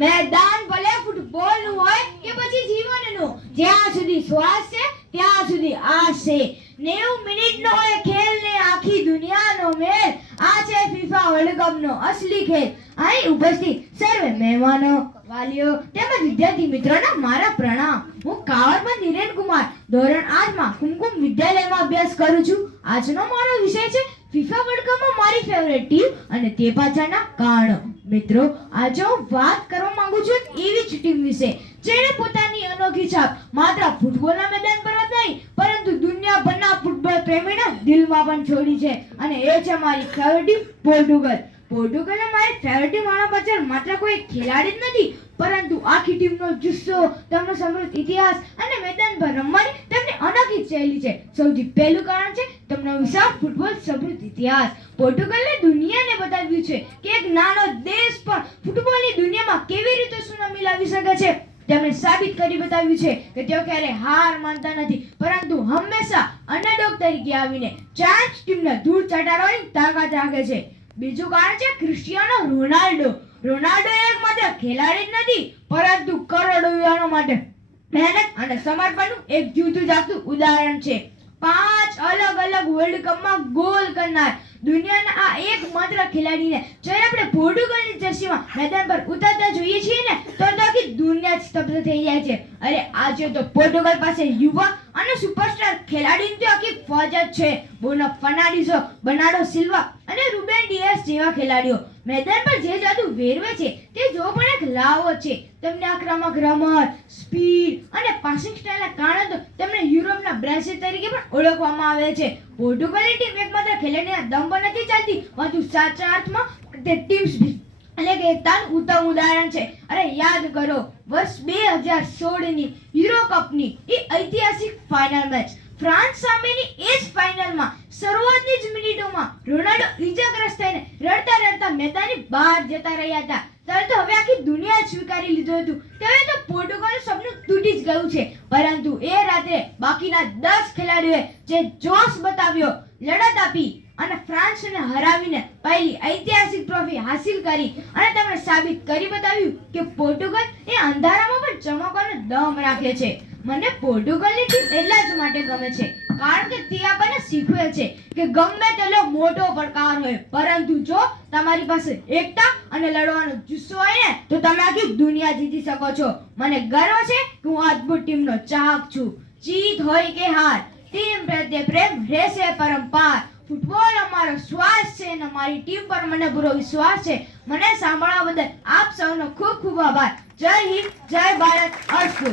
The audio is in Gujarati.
मैदान भले फूटबॉल નું હોય કે પછી જીવનનું, જ્યાં સુધી શ્વાસ છે ત્યાં સુધી આશ છે. 90 મિનિટનો એ ખેલ ને આખી દુનિયાનો મેલ, આ છે ફીફા વર્લ્ડ કપ નો અસલી ખેલ. અહીં ઉપસ્થિત સર્વે મહેમાનો, વાલીઓ તેમજ વિદ્યાર્થી મિત્રોને મારા પ્રણામ. હું કાવરમાં ધીરેન કુમાર ધોરણ 8 માં કુમકુમ વિદ્યાલયમાં અભ્યાસ કરું છું. આજનો મારો વિષય છે ફીફા વર્લ્ડ કપમાં મારી ફેવરેટ ટીમ અને તે પાછળના કારણો. મિત્રો, આજે હું વાત કરવા માંગુ છું એવી જ ટીમ વિશે જેણે પોતાની અનોખી છાપ માત્ર ફૂટબોલના મેદાન પર જ નહીં પરંતુ દુનિયાભરના ફૂટબોલ પ્રેમીના દિલમાં પણ છોડી છે, અને એ છે મારી ફેવરેટ ટીમ પોર્ટુગલ. પોર્ટુગલના મારી ફેવરેટ ટીમ આના પાછળ માત્ર કોઈ ખેલાડી જ નથી પરંતુ આખી ટીમનો જુસ્સો, તેમનો સમૃદ્ધ ઇતિહાસ અને મેદાન પર રમવાની તેમની અનોખી શૈલી છે. સૌથી પહેલું કારણ છે તેમનો વિશાળ ફૂટબોલ સમૃદ્ધ ઇતિહાસ. પોર્ટુગલે દુનિયાને બતાવ્યું છે કે એક નાનો દેશ પણ ફૂટબોલની દુનિયામાં કેવી રીતે સુનામી લાવી શકે છે. તેમણે સાબિત કરી બતાવ્યું છે કે તેઓ ક્યારે હાર માનતા નથી પરંતુ હંમેશા અંડરડોગ તરીકે આવીને ચાન્સ ટીમને દૂર ચટાડવાની તાકાત રાખે છે. બીજું કારણ છે ક્રિસ્ટિયાનો રોનાલ્ડો. રોનાલ્ડો એક માત્ર ખેલાડી જ નથી પરંતુ કરોડો યુવાનો માટે મહેનત અને સમર્પણનું એક જીવતું જાગતું ઉદાહરણ છે. 5 અલગ અલગ વર્લ્ડ કપમાં ગોલ કરનાર દુનિયાના આ એકમાત્ર ખેલાડીને જ્યારે આપણે પોર્ટુગલની જર્સીમાં મેદાન પર ઉતરતા જોઈએ છીએ ને તો આખી દુનિયા સ્તબ્ધ થઈ જાય છે. અરે આજે તો પોર્ટુગલ પાસે યુવા અને સુપરસ્ટાર ખેલાડીની તો આખી ફોજ જ છે. બ્રુનો ફર્નાન્ડીઝ, બર્નાર્ડો સિલ્વા અને રૂબેન ડિયાસ જેવા ખેલાડીઓ મેદાન પર જે જાદુ વેરવે છે તે જો પણ એક લાવો છે. તેમને આક્રમક રમત, સ્પીડ અને પાસિંગ સ્ટાઇલના કારણે તો તેમને યુરોપના બ્રાઝિલ તરીકે પણ ઓળખવામાં આવે છે. પોર્ટુગલની ટીમ એકમાત્ર ખેલાડીના દમ પર નથી ચાલતી પરંતુ સાચા અર્થમાં તે ટીમ એટલે કે એકતાનું ઉત્તમ ઉદાહરણ છે. અરે યાદ કરો વર્ષ 2016 ની યુરો કપની એ ઐતિહાસિક ફાઇનલ મેચ ફ્રાન્સ સામેની એ જ ફાઇનલમાં શરૂઆતની જ મિનિટોમાં રોનાલ્ડો ઈજાગ્રસ્ત થઈને રડતા રડતા મેદાનની બહાર જતા રહ્યા હતા. ત્યારે તો હવે આખી દુનિયા સ્વીકારી લીધું હતું કે હવે તો પોર્ટુગલનું સપનું તૂટી જ ગયું છે. પરંતુ એ રાત્રે બાકીના 10 ખેલાડીઓએ જે જોશ બતાવ્યો, લડત આપી અને ફ્રાન્સને હરાવીને પહેલી ઐતિહાસિક ટ્રોફી હાસિલ કરી અને તેમણે સાબિત કરી બતાવ્યું કે પોર્ટુગલ એ અંધારામાં પણ ચમકવાનો દમ રાખે છે. મને પોર્ટુગલની ટીમ એટલા જ માટે ગમે છે કારણ કે તે આપણને શીખવે છે કે ગમે તેટલો મોટો પડકાર હોય પરંતુ જો તમારી પાસે એકતા અને લડવાનો જુસ્સો હોય ને તો તમે આખી દુનિયા જીતી શકો છો. મને ગર્વ છે કે હું અદ્ભુત ટીમનો ચાહક છું. જીત હોય કે હાર, ટીમ પ્રત્યે પ્રેમ રહેશે પરંપાર. ફૂટબોલ અમારો શ્વાસ છે અને મારી ટીમ પર મને પૂરો વિશ્વાસ છે. મને સાંભળવા બદલ આપ સૌનો ખૂબ ખૂબ આભાર. જય હિન્દ, જય ભારત, અસ્તુ.